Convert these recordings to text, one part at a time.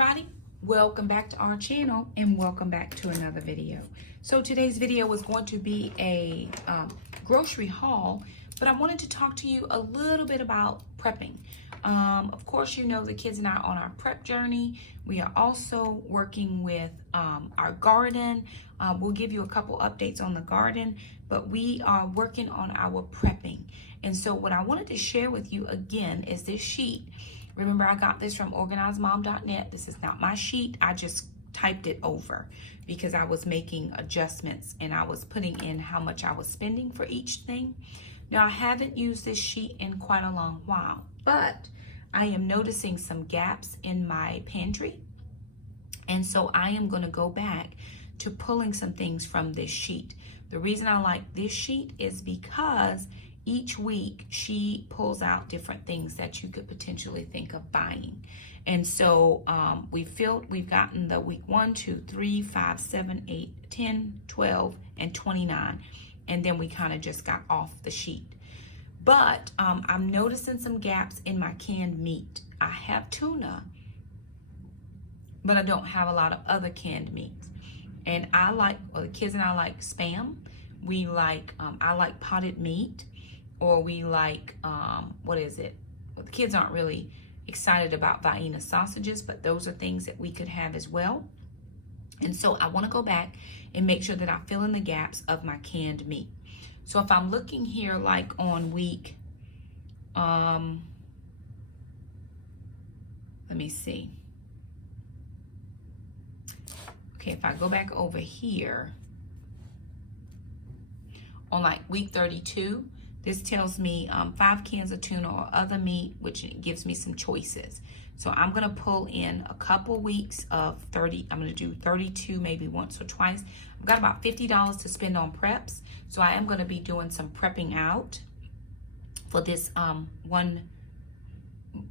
everybody, welcome back to our channel and welcome back to another video. So today's video was going to be a grocery haul, but I wanted to talk to you a little bit about prepping. Of course, you know the kids and I are on our prep journey. We are also working with our garden. We'll give you a couple updates on the garden, but we are working on our prepping. And so what I wanted to share with you again is this sheet. Remember, I got this from organizedmom.net. This is not my sheet. I just typed it over because I was making adjustments and I was putting in how much I was spending for each thing. Now, I haven't used this sheet in quite a long while, but I am noticing some gaps in my pantry. And so I am going to go back to pulling some things from this sheet. The reason I like this sheet is because each week she pulls out different things that you could potentially think of buying. And so we've gotten the week 1, 2, 3, 5, 7, 8, 10, 12, and 29. And then we kind of just got off the sheet. But I'm noticing some gaps in my canned meat. I have tuna, but I don't have a lot of other canned meats. And I like, or the kids and I like Spam. We like, I like potted meat. Or we like, what is it? Well, the kids aren't really excited about Vienna sausages, but those are things that we could have as well. And so I want to go back and make sure that I fill in the gaps of my canned meat. So if I'm looking here like on week, let me see. Okay, if I go back over here on like week 32, this tells me 5 cans of tuna or other meat, which gives me some choices. So I'm gonna pull in a couple weeks of 30, I'm gonna do 32 maybe once or twice. I've got about $50 to spend on preps. So I am gonna be doing some prepping out for this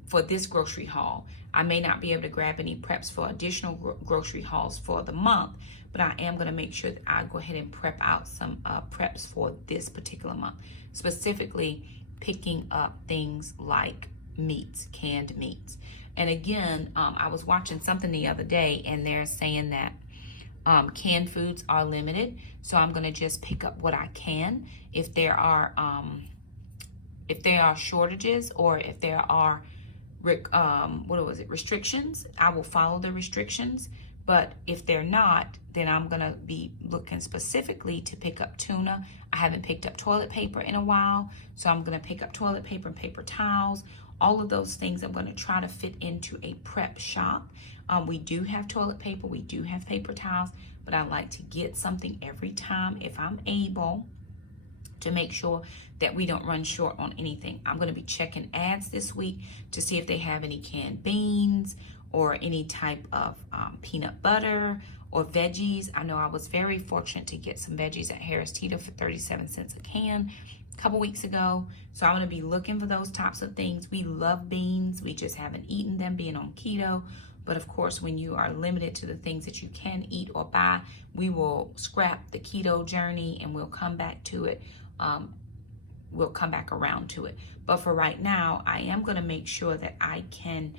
for this grocery haul. I may not be able to grab any preps for additional grocery hauls for the month, but I am gonna make sure that I go ahead and prep out some preps for this particular month. Specifically picking up things like meats, canned meats. And again, I was watching something the other day and they're saying that canned foods are limited. So I'm gonna just pick up what I can. If there are shortages or if there are restrictions, I will follow the restrictions. But if they're not, then I'm gonna be looking specifically to pick up tuna. I haven't picked up toilet paper in a while, so I'm gonna pick up toilet paper and paper towels. All of those things I'm gonna try to fit into a prep shop. We do have toilet paper, we do have paper towels, but I like to get something every time if I'm able to make sure that we don't run short on anything. I'm gonna be checking ads this week to see if they have any canned beans or any type of peanut butter or veggies. I know I was very fortunate to get some veggies at Harris Teeter for 37 cents a can a couple weeks ago. So I'm gonna be looking for those types of things. We love beans, we just haven't eaten them being on keto. But of course, when you are limited to the things that you can eat or buy, we will scrap the keto journey and we'll come back to it. We'll come back around to it. But for right now, I am gonna make sure that I can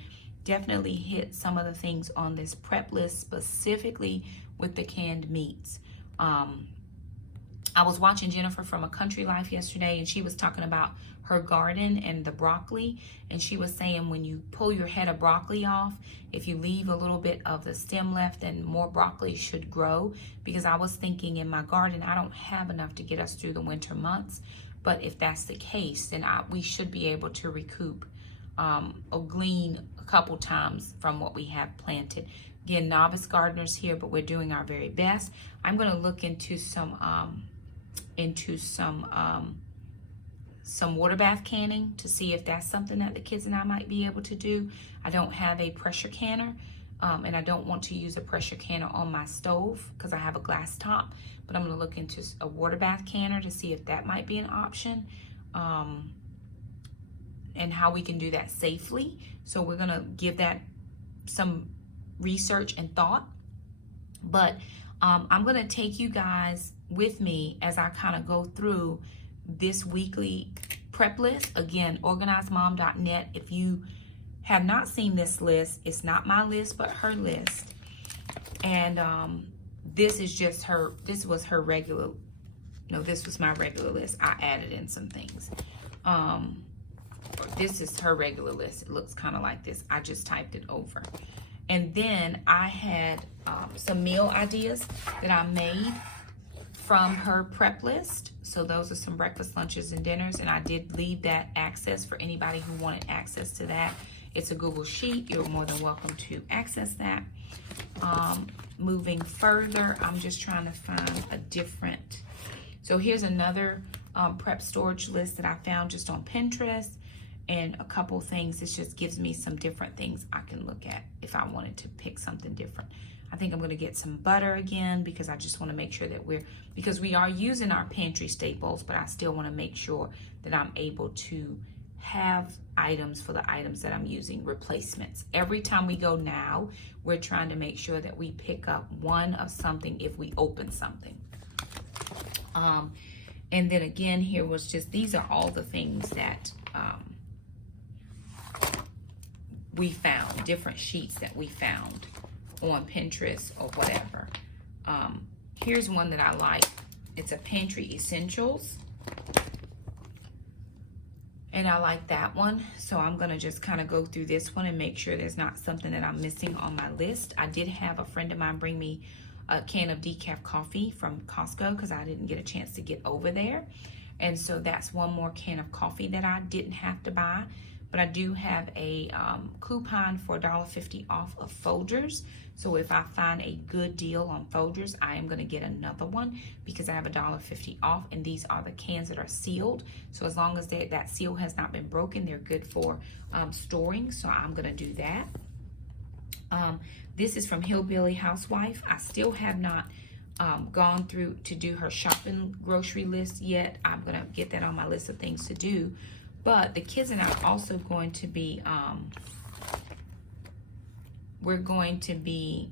definitely hit some of the things on this prep list, specifically with the canned meats. I was watching Jennifer from A Country Life yesterday, and she was talking about her garden and the broccoli, and she was saying when you pull your head of broccoli off, if you leave a little bit of the stem left, then more broccoli should grow. Because I was thinking in my garden, I don't have enough to get us through the winter months, but if that's the case, then we should be able to recoup or glean a couple times from what we have planted. Again, novice gardeners here, but we're doing our very best. I'm going to look into some water bath canning to see if that's something that the kids and I might be able to do. I don't have a pressure canner, and I don't want to use a pressure canner on my stove because I have a glass top, but I'm going to look into a water bath canner to see if that might be an option. And how we can do that safely. So we're gonna give that some research and thought. But I'm gonna take you guys with me as I kind of go through this weekly prep list. Again, organizedmom.net. If you have not seen this list, it's not my list, but her list. And this is just her, this was her regular, no, this was my regular list. I added in some things. This is her regular list. It looks kind of like this. I just typed it over. And then I had some meal ideas that I made from her prep list. So those are some breakfast, lunches, and dinners. And I did leave that access for anybody who wanted access to that. It's a Google Sheet. You're more than welcome to access that. Moving further, I'm just trying to find a different. So here's another prep storage list that I found just on Pinterest. And a couple things. This just gives me some different things I can look at if I wanted to pick something different. I think I'm going to get some butter again because I just want to make sure that because we are using our pantry staples, but I still want to make sure that I'm able to have items for the items that I'm using, replacements. Every time we go now, we're trying to make sure that we pick up one of something if we open something. And then again, here was just, these are all the things that we found, different sheets that we found on Pinterest or whatever. Here's one that I like. It's a Pantry Essentials. And I like that one. So I'm going to just kind of go through this one and make sure there's not something that I'm missing on my list. I did have a friend of mine bring me a can of decaf coffee from Costco because I didn't get a chance to get over there. And so that's one more can of coffee that I didn't have to buy. But I do have a coupon for $1.50 off of Folgers. So if I find a good deal on Folgers, I am going to get another one because I have $1.50 off. And these are the cans that are sealed. So as long as that seal has not been broken, they're good for storing. So I'm going to do that. This is from Hillbilly Housewife. I still have not gone through to do her shopping grocery list yet. I'm going to get that on my list of things to do. But the kids and I are also going to be, we're going to be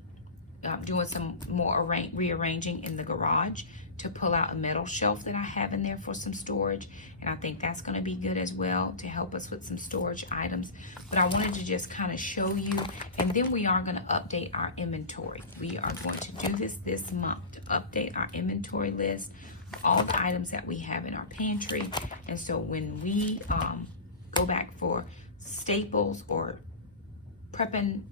doing some more rearranging in the garage to pull out a metal shelf that I have in there for some storage. And I think that's going to be good as well to help us with some storage items. But I wanted to just kind of show you. And then we are going to update our inventory. We are going to do this month to update our inventory list, all the items that we have in our pantry. And so when we go back for staples or prepping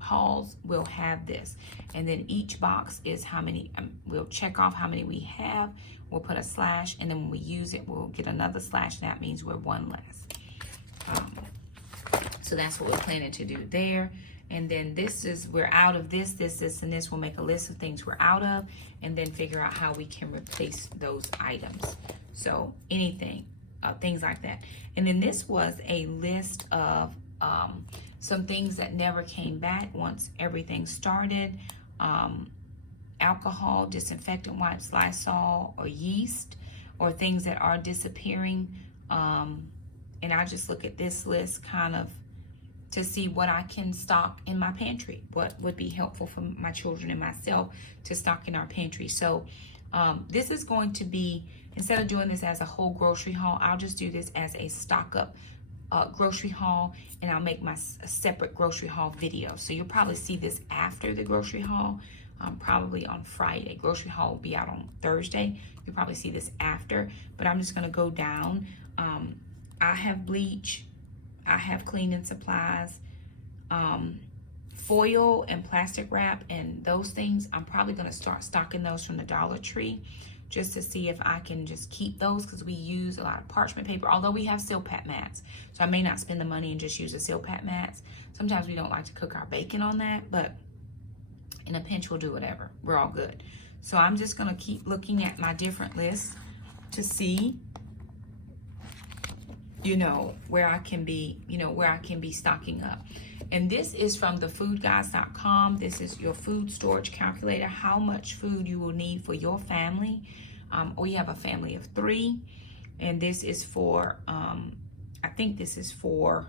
hauls, we'll have this. And then each box is how many, we'll check off how many we have, we'll put a slash, and then when we use it, we'll get another slash. That means we're one less. So that's what we're planning to do there. And then this is, we're out of this, and this. We'll make a list of things we're out of and then figure out how we can replace those items. So anything, things like that. And then this was a list of some things that never came back once everything started. Alcohol, disinfectant wipes, Lysol, or yeast, or things that are disappearing. And I just look at this list kind of to see what I can stock in my pantry, what would be helpful for my children and myself to stock in our pantry. So this is going to be, instead of doing this as a whole grocery haul, I'll just do this as a stock up grocery haul, and I'll make my separate grocery haul video. So you'll probably see this after the grocery haul, probably on Friday. Grocery haul will be out on Thursday. You'll probably see this after, but I'm just gonna go down. I have bleach, I have cleaning supplies, foil and plastic wrap, and those things, I'm probably gonna start stocking those from the Dollar Tree just to see if I can just keep those, because we use a lot of parchment paper, although we have Silpat mats. So I may not spend the money and just use the Silpat mats. Sometimes we don't like to cook our bacon on that, but in a pinch we'll do whatever. We're all good. So I'm just gonna keep looking at my different lists to see, where I can be, where I can be stocking up. And this is from thefoodguys.com. This is your food storage calculator, how much food you will need for your family. Or you have a family of 3. And this is for, I think this is for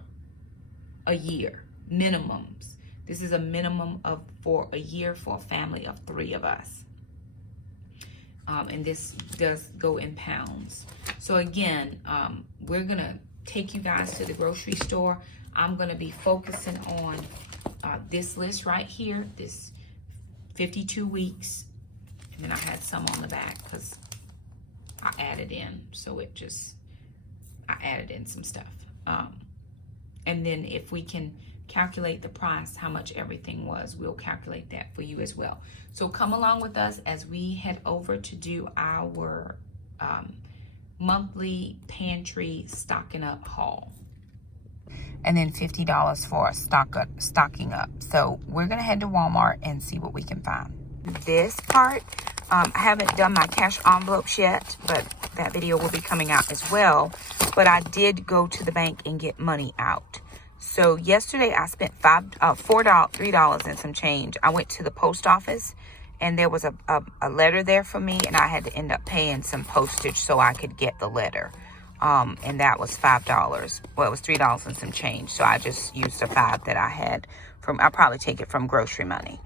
a year, minimums. This is a minimum of for a year for a family of 3 of us. And this does go in pounds. So again, we're gonna take you guys to the grocery store. I'm going to be focusing on this list right here, this 52 weeks. And then I had some on the back because I added in. So I added in some stuff. And then if we can calculate the price, how much everything was, we'll calculate that for you as well. So come along with us as we head over to do our monthly pantry stocking up haul. And then $50 for stocking up. So we're gonna head to Walmart and see what we can find. This part, I haven't done my cash envelopes yet, but that video will be coming out as well. But I did go to the bank and get money out. So yesterday I spent $3 and some change. I went to the post office and there was a letter there for me, and I had to end up paying some postage so I could get the letter. And that was $5. Well, it was $3 and some change. So I just used the $5 that I had I'll probably take it from grocery money.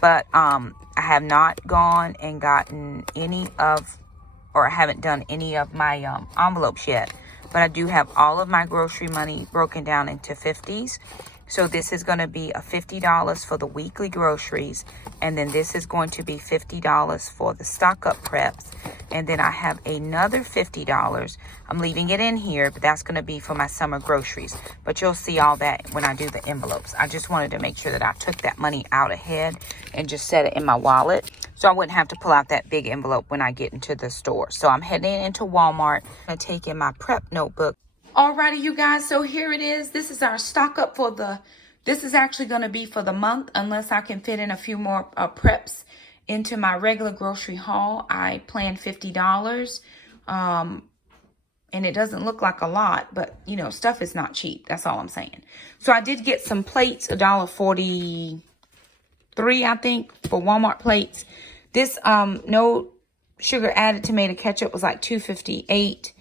But I have not gone and gotten I haven't done any of my envelopes yet. But I do have all of my grocery money broken down into 50s. So this is going to be a $50 for the weekly groceries. And then this is going to be $50 for the stock up preps. And then I have another $50. I'm leaving it in here, but that's going to be for my summer groceries. But you'll see all that when I do the envelopes. I just wanted to make sure that I took that money out ahead and just set it in my wallet, so I wouldn't have to pull out that big envelope when I get into the store. So I'm heading into Walmart. I'm going to take in my prep notebook. Alrighty, you guys, so here it is. This is our stock up this is actually going to be for the month, unless I can fit in a few more preps into my regular grocery haul. I planned $50, and it doesn't look like a lot, but you know, stuff is not cheap. That's all I'm saying. So I did get some plates, $1.43, I think, for Walmart plates. This no sugar added tomato ketchup was like $2.58.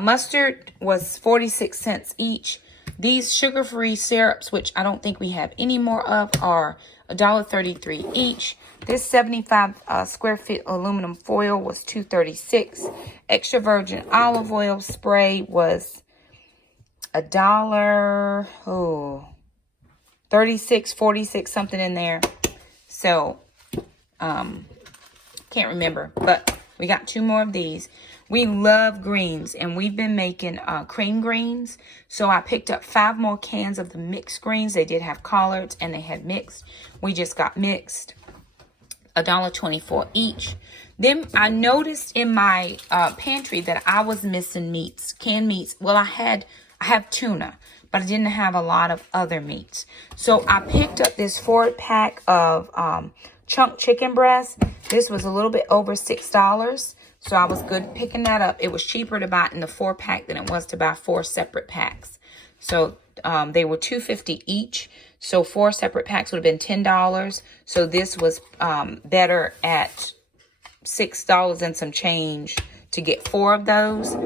Mustard was 46 cents each. These sugar-free syrups, which I don't think we have any more of, are $1.33 each. This 75 square feet aluminum foil was $2.36. Extra virgin olive oil spray was $36, 46, something in there. So, can't remember, but we got 2 more of these. We love greens, and we've been making cream greens. So I picked up 5 more cans of the mixed greens. They did have collards and they had mixed. We just got mixed. $1.24 each. Then I noticed in my pantry that I was missing meats, canned meats. Well, I have tuna, but I didn't have a lot of other meats. So I picked up this 4-pack of chunk chicken breast. This was a little bit over $6. So I was good picking that up. It was cheaper to buy in the 4-pack than it was to buy 4 separate packs. So they were $2.50 each. So 4 separate packs would have been $10. So this was better at $6 and some change to get 4 of those.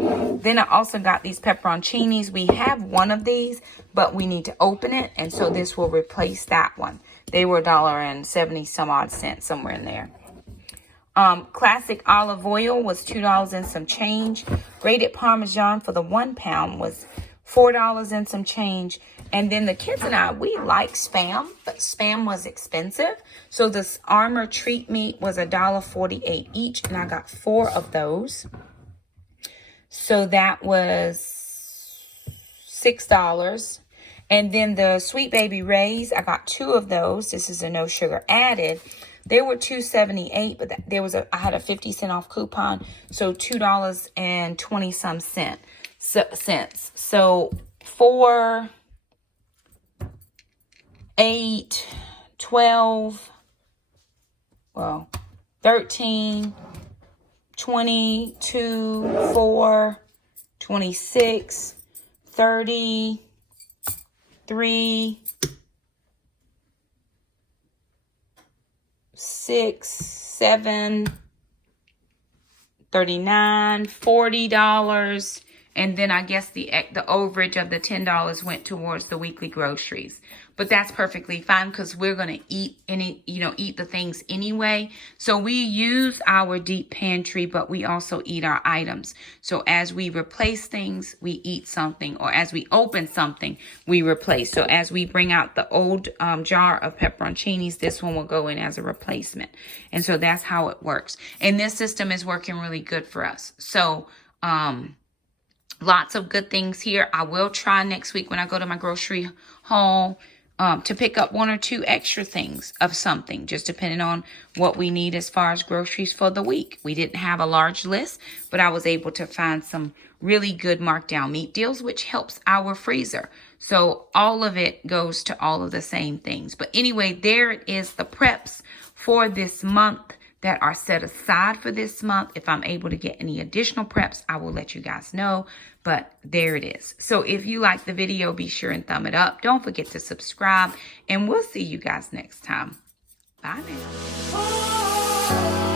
Then I also got these pepperoncinis. We have one of these, but we need to open it. And so this will replace that one. They were $1.70 some odd cents, somewhere in there. Classic olive oil was $2 and some change. Grated Parmesan for the 1 pound was $4 and some change. And then the kids and I, we like Spam, but Spam was expensive. So this Armor treat meat was $1.48 each, and I got 4 of those. So that was $6. And then the Sweet Baby Ray's, I got 2 of those. This is a no sugar added. They were $2.78, but I had a 50-cent off coupon, so $2.20 some cents. So 4, 8, 12, well, 13, 22, 4, 26, 30, 3, 6, 7, $39, $40, And then I guess the overage of the $10 went towards the weekly groceries. But that's perfectly fine because we're going to eat eat the things anyway. So we use our deep pantry, but we also eat our items. So as we replace things, we eat something, or as we open something, we replace. So as we bring out the old jar of pepperoncinis, this one will go in as a replacement. And so that's how it works. And this system is working really good for us. So, lots of good things here. I will try next week when I go to my grocery haul to pick up 1 or 2 extra things of something, just depending on what we need as far as groceries for the week. We didn't have a large list, but I was able to find some really good markdown meat deals, which helps our freezer. So all of it goes to all of the same things. But anyway, there it is, the preps for this month that are set aside for this month. If I'm able to get any additional preps, I will let you guys know. But there it is. So if you like the video, be sure and thumb it up. Don't forget to subscribe, and we'll see you guys next time. Bye now.